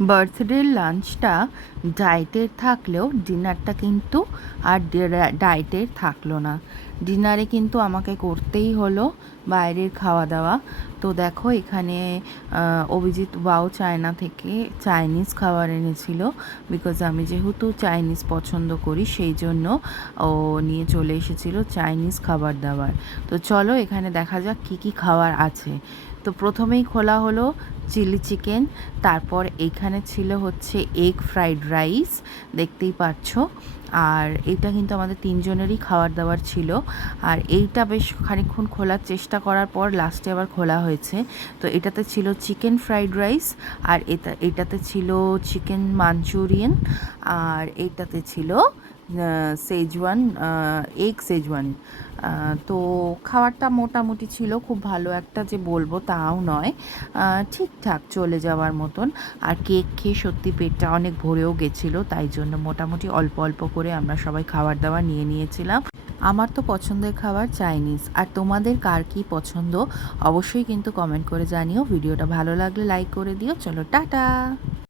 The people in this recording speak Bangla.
বার্থডের লাঞ্চটা ডায়েটের থাকলেও ডিনারটা কিন্তু আর ডায়েটের থাকলো না। ডিনারে কিন্তু আমাকে করতেই হলো বাইরের খাওয়া দাওয়া। তো দেখো এখানে অভিজিৎ ওয়াও চায়না থেকে চাইনিজ খাবার এনেছিল, বিকজ আমি যেহেতু চাইনিজ পছন্দ করি সেই জন্য ও নিয়ে চলে এসেছিলো চাইনিজ খাবার দাবার। তো চলো এখানে দেখা যাক কী কী খাবার আছে। তো প্রথমেই খোলা হলো চিলি চিকেন, তারপর এইখানে ছিল হচ্ছে এগ ফ্রাইড রাইস, দেখতেই পাচ্ছ। আর এইটা কিন্তু আমাদের তিনজনেরই খাবার দাবার ছিল। আর এইটা বেশ খানিকক্ষণ খোলার চেষ্টা করার পর লাস্টে আবার খোলা হয়েছে। তো এটাতে ছিল চিকেন ফ্রাইড রাইস, আর এটাতে ছিল চিকেন মাঞ্চুরিয়ান, আর এইটাতে ছিল সেজওয়ান এগ সেজওয়ান। তো খাবারটা মোটামুটি ছিল, খুব ভালো একটা যে বলবো তাও নয়, ঠিকঠাক চলে যাওয়ার মতন। আর কেক খেয়ে সত্যি পেটটা অনেক ভরেও গেছিলো, তাই জন্য মোটামুটি অল্প অল্প করে আমরা সবাই খাবার দাবার নিয়ে নিয়েছিলাম। আমার তো পছন্দের খাবার চাইনিজ, আর তোমাদের কার কী পছন্দ অবশ্যই কিন্তু কমেন্ট করে জানিও। ভিডিওটা ভালো লাগলে লাইক করে দিও। চলো টাটা।